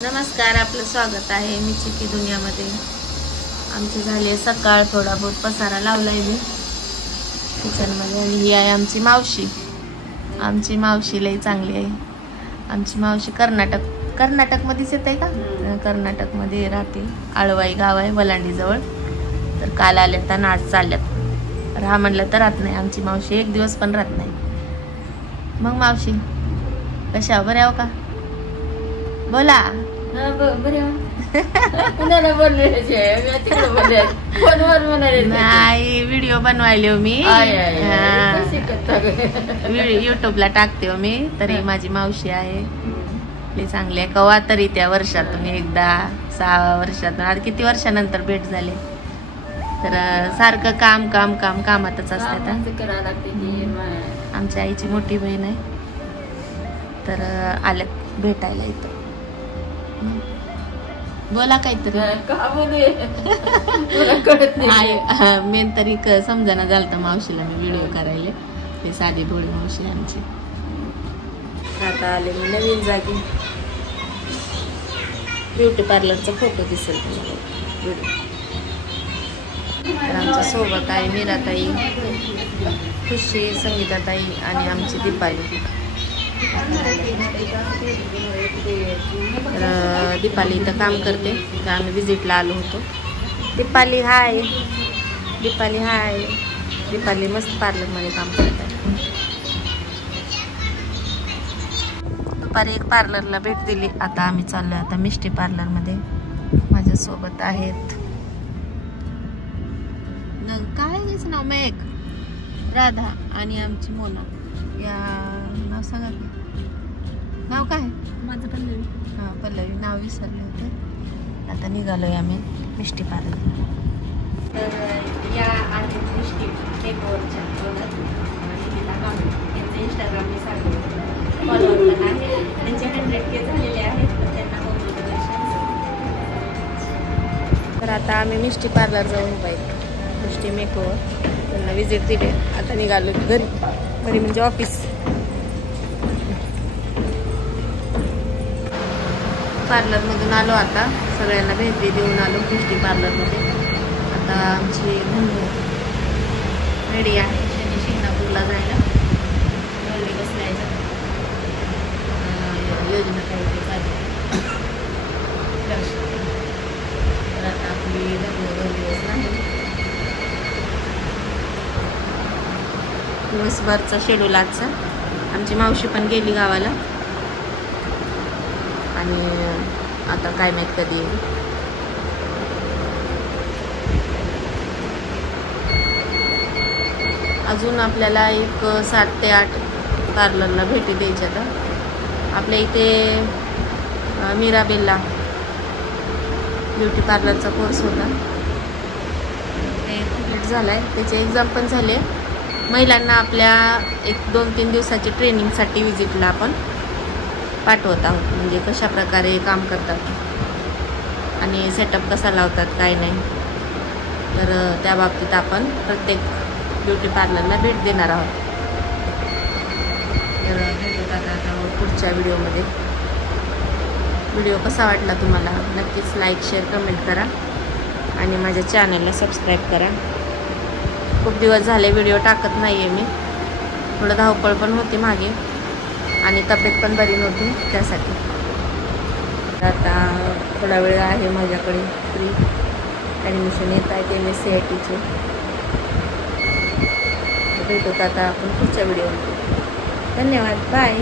नमस्कार, आपलं स्वागत आहे मिची की दुनियामध्ये। आमची झाली सकाळ, थोडा बहुत पसारा लावलाय मी किचनमध्ये। आणि ही आहे आमची मावशी। आमची मावशी लई चांगली आहे। आमची मावशी कर्नाटकमध्येच येते का? कर्नाटकमध्ये राहते। आळवाई गाव आहे वलांडी जवळ। तर काल आल्यात आणि आज चालल्यात। राहा म्हणलं तर राहत नाही आमची मावशी, एक दिवस पण राहत नाही। मग मावशी कशा बऱ्या हो का? बोला। नाही, व्हिडिओ बनवायले मी, युट्यूबला टाकते हो मी। तरी माझी मावशी आहे लई चांगली आहे। कवा तरी त्या वर्षातून एकदा, 6 वर्षातून, आज किती वर्षानंतर भेट झाली। तर सारखं काम काम काम कामातच असतात। आमच्या आईची मोठी बहीण आहे, तर आल्यात भेटायला इथं। बोला काहीतरी। मेन तरी समजाना झालं मावशीला मी व्हिडिओ करायला। ते साधी भोळी मावशी आमची। आता आले मी नवीन जागी। ब्युटी पार्लरचा फोटो दिसेल तुम्हाला व्हिडिओ। आमच्या सोबत आहे मीराताई, खुशी, संगीताताई आणि आमची दीपाली। दीपाली इथं काम करते, तर आम्ही विजिटला आलो होतो। दीपाली हाय, दीपाली हाय। दीपाली मस्त पार्लरमध्ये काम करत आहे। दुपारी एक पार्लरला भेट दिली। आता आम्ही चाललोय आता मिष्टी पार्लरमध्ये। माझ्यासोबत आहेत काय त्याचं नाव, मेघ, राधा आणि आमची मोना। या नाव सांगा की, नाव काय? माझं पल्लवी। हां, पल्लवी। नाव विसरले होते। आता निघालोय आम्ही मिष्टी पार्लर। तर या आहेत मिष्टी टेकवरच्या ओनर निकिता कांबळे। त्यांचं इंस्टाग्राम मी सांगते, फॉलोअर पण आहे त्यांचे 100K झालेले आहेत, तर त्यांना कॉंग्रॅच्युलेशन। तर आता आम्ही मिष्टी पार्लर जाऊन उभा आहे, मिष्टी मेकओव्हर। त्यांना विजिट दिली। आता निघालो घरी, घरी म्हणजे ऑफिस। पार्लरमधून आलो, आता सगळ्यांना भेटी देऊन आलो मिष्टी पार्लरमध्ये। आता आमची धनू रेडी आहे, त्यांनी शिंगणापूरला जायला गल्ली बसलायचं योजना काही ते चालू। तर आता आपली धनू 2 दिवस नाही, दिवसभरचा शेड्यूल आजचा। आमची मावशी पण गेली गावाला, आणि आता काय माहित कधी येईल। अजून आपल्याला एक 7 ते 8 पार्लरला भेटी द्यायच्या। आता आपल्या इथे मीराबेलला ब्युटी पार्लरचा कोर्स होता, ते कंप्लीट झालाय। त्याचे एक्झाम पण झाले। महिलांना आपल्या 1-2-3 दिवसाची ट्रेनिंगसाठी विजिटला आपण पाठवत आहोत, म्हणजे कशा प्रकारे काम करतात आणि सेटअप कसा लावतात काय नाही। तर त्या बाबतीत आपण प्रत्येक ब्युटी पार्लरला भेट देणार आहोत। तर भेटूत आता पुढच्या व्हिडिओमध्ये। व्हिडिओ कसा वाटला तुम्हाला नक्कीच लाईक, शेअर, कमेंट करा आणि माझ्या चॅनलला सबस्क्राईब करा। खूप दिवस झाले व्हिडिओ टाकत नाही आहे मी, थोडं धावपळ पण होती मागे आणि तब्येत पण बरी नव्हती, त्यासाठी। आता थोडा वेळ आहे माझ्याकडे फ्री। ॲडमिशन येत आहेत MSc-ITचे। भेटूत आता आपण पुढच्या व्हिडिओमध्ये। धन्यवाद, बाय।